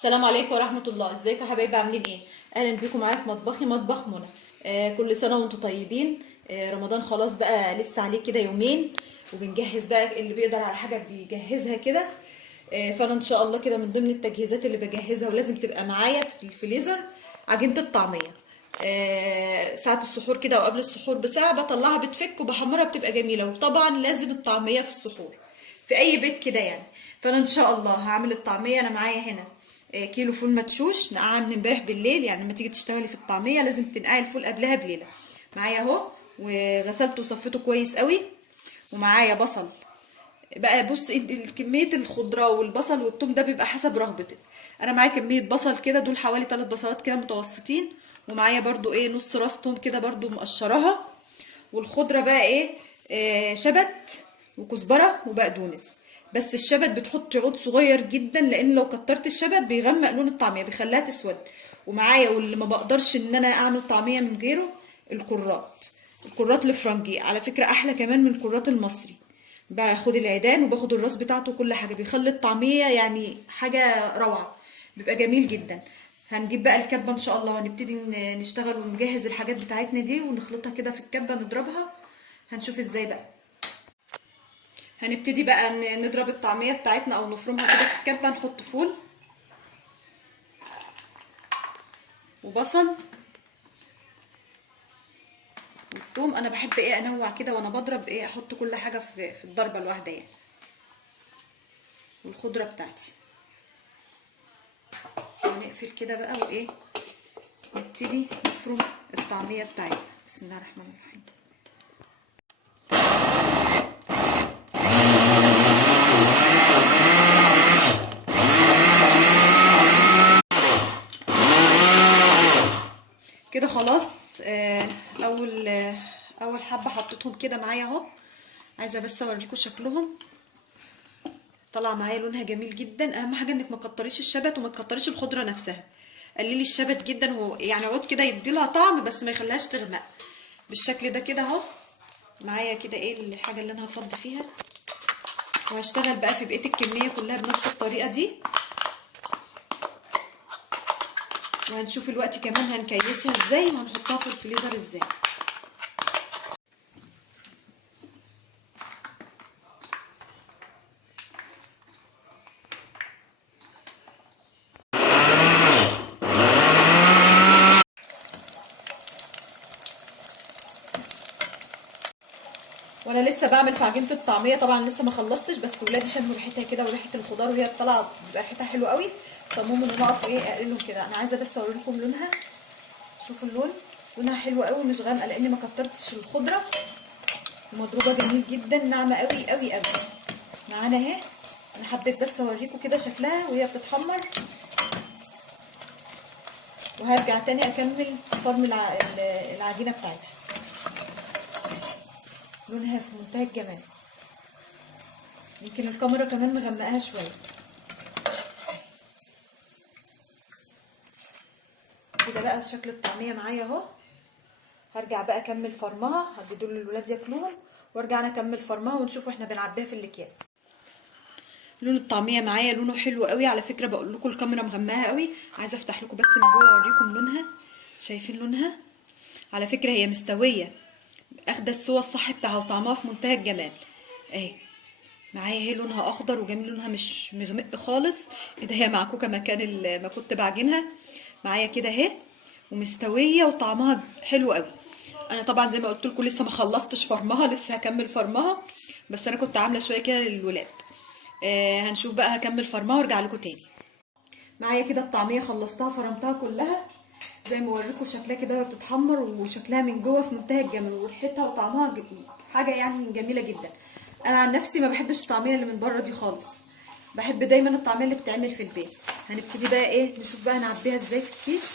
السلام عليكم ورحمة الله. ازيكم يا حبايبي؟ عاملين ايه؟ اهلا بيكم معايا في مطبخي، مطبخ منى. كل سنة وانتم طيبين. رمضان خلاص بقى، لسه عليه كده يومين وبنجهز بقى، اللي بيقدر على حاجة بيجهزها كده. فانا ان شاء الله كده من ضمن التجهيزات اللي بجهزها ولازم تبقى معايا في الفريزر عجينة الطعمية. ساعة السحور كده او قبل السحور بساعة بطلعها بتفك وبحمرها بتبقى جميلة، وطبعا لازم الطعمية في السحور في اي بيت كده يعني. فانا ان شاء الله هعمل الطعميه. انا معايا هنا كيلو فول مدشوش نقعه من امبارح بالليل، يعني لما تيجي تشتغلي في الطعميه لازم تنقعي الفول قبلها بليله. معايا اهو، وغسلته وصفيته كويس قوي. ومعايا بصل بقى. بص كميه الخضره والبصل والثوم ده بيبقى حسب رغبتك. انا معايا كميه بصل كده، دول حوالي 3 بصلات كده متوسطين. ومعايا برضو ايه نص راس توم كده برضو مقشراها. والخضره بقى ايه، شبت وكزبره وبقدونس. بس الشبت بتحطي عود صغير جدا، لان لو كترت الشبت بيغمق لون الطعميه، بيخليها تسود. ومعايا واللي ما بقدرش ان انا اعمل طعميه من غيره، الكرات. الكرات الفرنجي على فكره احلى كمان من الكرات المصري. باخد العيدان وباخد الراس بتاعته، كل حاجه بيخلي الطعميه يعني حاجه روعه. بيبقى جميل جدا. هنجيب بقى الكبه ان شاء الله، هنبتدي نشتغل ونجهز الحاجات بتاعتنا دي ونخلطها كده في الكبه نضربها. هنشوف ازاي بقى. هنبتدي بقى نضرب الطعميه بتاعتنا او نفرمها كده في الكبه. نحط فول وبصل والثوم. انا بحب ايه انوع كده وانا بضرب، ايه احط كل حاجه في الضربه الواحده يعني. والخضره بتاعتي. ونقفل كده بقى وايه، نبتدي نفرم الطعميه بتاعتنا. بسم الله الرحمن الرحيم. كده خلاص. اول حبه حطيتهم كده معايا اهو. عايزه بس اوريكم شكلهم. طلع معايا لونها جميل جدا. اهم حاجه انك ما تكتريش الشبت وما تكتريش الخضره نفسها. قللي الشبت جدا، هو يعني عود كده يدي لها طعم بس ما يخليهاش تغمق. بالشكل ده كده اهو. معايا كده ايه الحاجه اللي انا هفضي فيها. وهشتغل بقى في بقيه الكميه كلها بنفس الطريقه دي. وهنشوف الوقت كمان هنكيسها ازاي وهنحطها في الفريزر ازاي. وانا لسه بعمل في عجينه الطعميه، طبعا لسه ما خلصتش، بس ولادي شموا ريحتها كده وريحه الخضار وهي طالعه بيبقى ريحتها حلوه قوي. صمموا ان انا اقف ايه اقللهم كده. انا عايزه بس اوريكم لونها. شوفوا اللون، لونها حلو قوي مش غامقه لاني ما كترتش الخضره. ومضروبه جميل جدا، ناعمه قوي قوي قوي. معانا اهي. انا حبيت بس اوريكم كده شكلها وهي بتتحمر. وهرجع تاني اكمل فرم العجينه بتاعتها. لونها في منتهى الجمال. يمكن الكاميرا كمان مغمقاها شويه. كده بقى شكل الطعميه معايا اهو. هرجع بقى اكمل فرمها، هدي دول للولاد ياكلوهم وارجع انا اكمل فرمها ونشوف احنا بنعبيها في الاكياس. لون الطعميه معايا لونه حلو قوي على فكره، بقول لكم الكاميرا مغمقاها قوي. عايزه افتح لكم بس من جوه اوريكم لونها. شايفين لونها؟ على فكره هي مستويه، اخده السوا الصح بتاعها وطعمها في منتهى الجمال. اهي معايا اهي، لونها اخضر وجميل، لونها مش مغمق خالص. كده هي معكوكه مكان ما كنت بعجنها. معايا كده اهي ومستويه وطعمها حلو قوي. انا طبعا زي ما قلت لكم لسه ما خلصتش فرمها، لسه هكمل فرمها. بس انا كنت عامله شويه كده للولاد. هنشوف بقى هكمل فرمها وارجع لكم تاني. معايا كده الطعميه خلصتها فرمتها كلها. زي ما اوريكم شكلها كده وهي بتتحمر، وشكلها من جوه في منتهى الجمال، وريحتها وطعمها حاجه يعني جميله جدا. انا عن نفسي ما بحبش الطعميه اللي من بره دي خالص. بحب دايما الطعميه اللي بتتعمل في البيت. هنبتدي بقى ايه نشوف بقى هنعبيها ازاي في الكيس.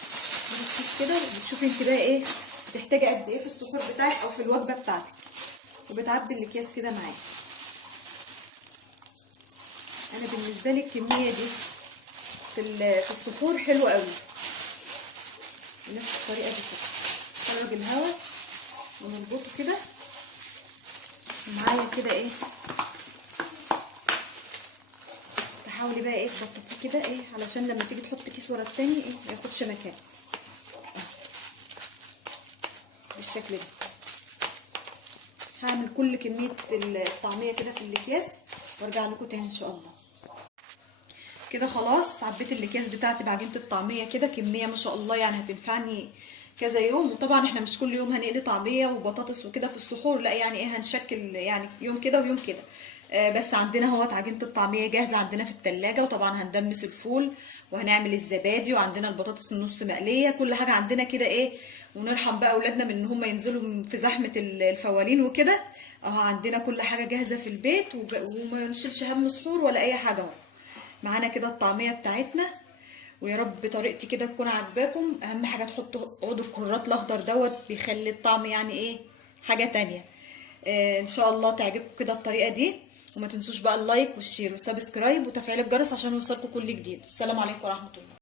نجيب الكيس كده وتشوفي انت بقى ايه بتحتاجي قد ايه في السحور بتاعك او في الوجبه بتاعتك. وبتعبي الاكياس كده معايا. انا بالنسبه لي الكميه دي في السحور حلوه قوي. بنفس الطريقه دي كده نخرج الهواء ونربطه كده. ومعايا كده ايه حاولي بقى ايه تبططيه كده ايه علشان لما تيجي تحط كيس ورا التاني ايه ما ياخدش مكان بالشكل ده. هعمل كل كميه الطعميه كده في الاكياس وارجع لكم تاني ان شاء الله. كده خلاص عبيت الاكياس بتاعتي بعجينه الطعميه كده كميه ما شاء الله، يعني هتنفعني كذا يوم. وطبعا احنا مش كل يوم هنقلي طعميه وبطاطس وكده في السحور، لا يعني ايه هنشكل يعني يوم كده ويوم كده. بس عندنا اهوت عجينه الطعميه جاهزه عندنا في التلاجة، وطبعا هندمس الفول وهنعمل الزبادي وعندنا البطاطس النص مقليه، كل حاجه عندنا كده ايه. ونرحم بقى اولادنا من ان هم ينزلوا في زحمه الفوالين وكده. اهو عندنا كل حاجه جاهزه في البيت وما نشيلش هم سحور ولا اي حاجه اهو. معانا كده الطعميه بتاعتنا، ويا رب طريقتي كده تكون عاجباكم. اهم حاجه تحطوا عود الكرات الاخضر دوت بيخلي الطعم يعني ايه حاجه تانية. ان شاء الله تعجبكم كده الطريقه دي. وما تنسوش بقى اللايك والشير والسبسكرايب وتفعيل الجرس عشان يوصلكم كل جديد. السلام عليكم ورحمه الله.